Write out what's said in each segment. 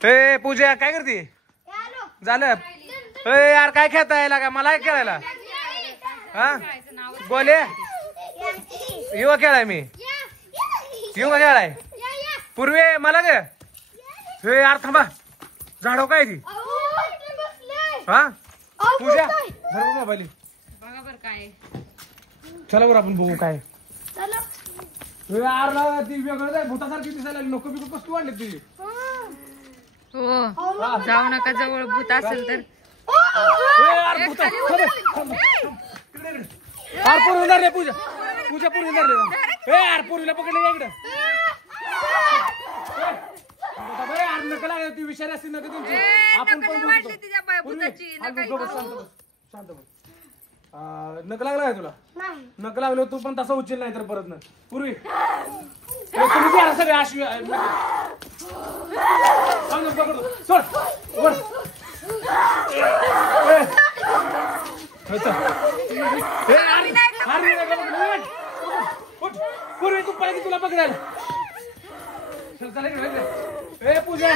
ए पूजा काय करते झालं ए यार काय खेळता यायला का मला खेळायला हा बोले येऊ का खेळाय मी येऊ का खेळाय पूर्वी मला ग हे यार थांबा झाडो काय ती हा पूजा धर मोबाईल बघा बर काय चला बरं आपण बघू काय यार ना ती वेगळं भूतासारखी दिसायला नको बिको कसली वाढली तुझी हो जाऊ नका जवळ भूत असेल तर पूर्वी रे पूजा पूजा पूर्वी रे यार पूर्वीला पकडले इकडे नका लागली ती विषारी असते नका तुमची आपण पण शांत नक लागला काय तुला नक लागलो तू पण तसा उचल नाही तर परत ना पूर्वी तुम्ही सगळे आशवी सोड पूर्वी तू पाहिजे तुला पकडायला ए पूजा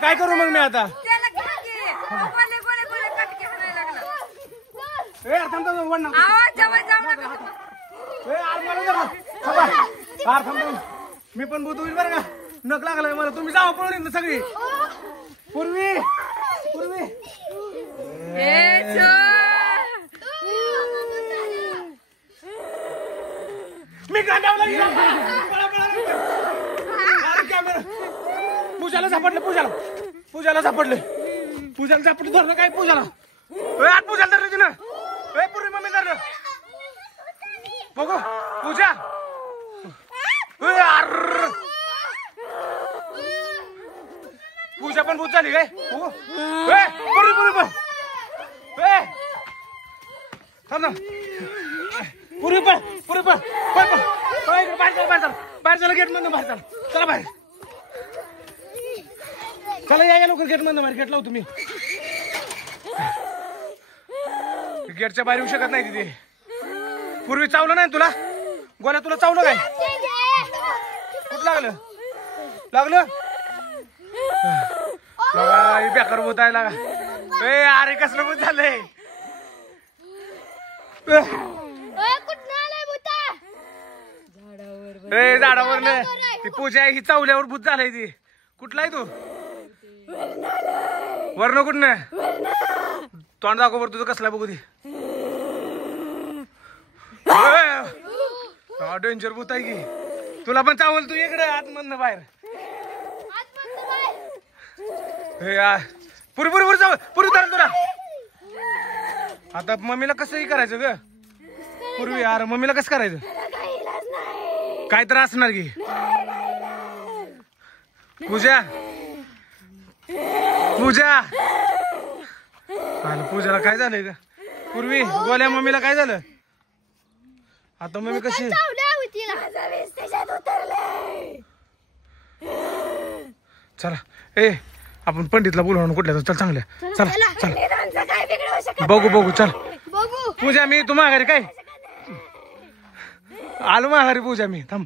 काय करू मग मी आता मी पण भूत होईल बरं का नक लागलाय मला तुम्ही जाऊ पळून सगळी पूर्वी पूर्वी मी गांडावला पूजाला सापडलं पूजाला सापडलं धरलं काय पूजाला आज पूजाला धरलं तिनं पूर्वी मम्मी धरलं बघू पूजा पूजा पण भूत झाली काय पूर्वी पूर्वी थांब ना पूर्वी पण पूर्वी पण बाहेर चला गेट मधून बाहेर चला चला बाहेर चला या लवकर गेट मधून बाहेर गेट लावू तुम्ही गेटच्या बाहेर येऊ शकत नाही तिथे पूर्वी चावलं नाही तुला गोल्या तुला चावलं काय कुठं लागलं बेकार भूत आहे लागा अरे कसलं भूत झालंय झाडावर ती पूजा ही चावल्यावर भूत झालाय ती कुठला आहे तू वर्ण कुठन तोंड दाखव बरं तुझं कसला बघू ती डेंजर भूत आहे की तुला पण चावल तू इकडे आतमधनं बाहेर पुरी पुरी पुरी चावल पुरी चालेल तुला आता मम्मीला कसंही करायचं ग पूर्वी यार मम्मीला कसं करायचं काय त्रास असणार की पूजा पूजा पूजाला काय झालंय का पूर्वी गोल्या मम्मीला काय झालं आता मम्मी कशी चला ए आपण पंडितला बोलवून कुठल्या चल चांगल्या चला चला बघू चल पूजा मी तू माघारी काय आलो माघारी पूजा मी थांब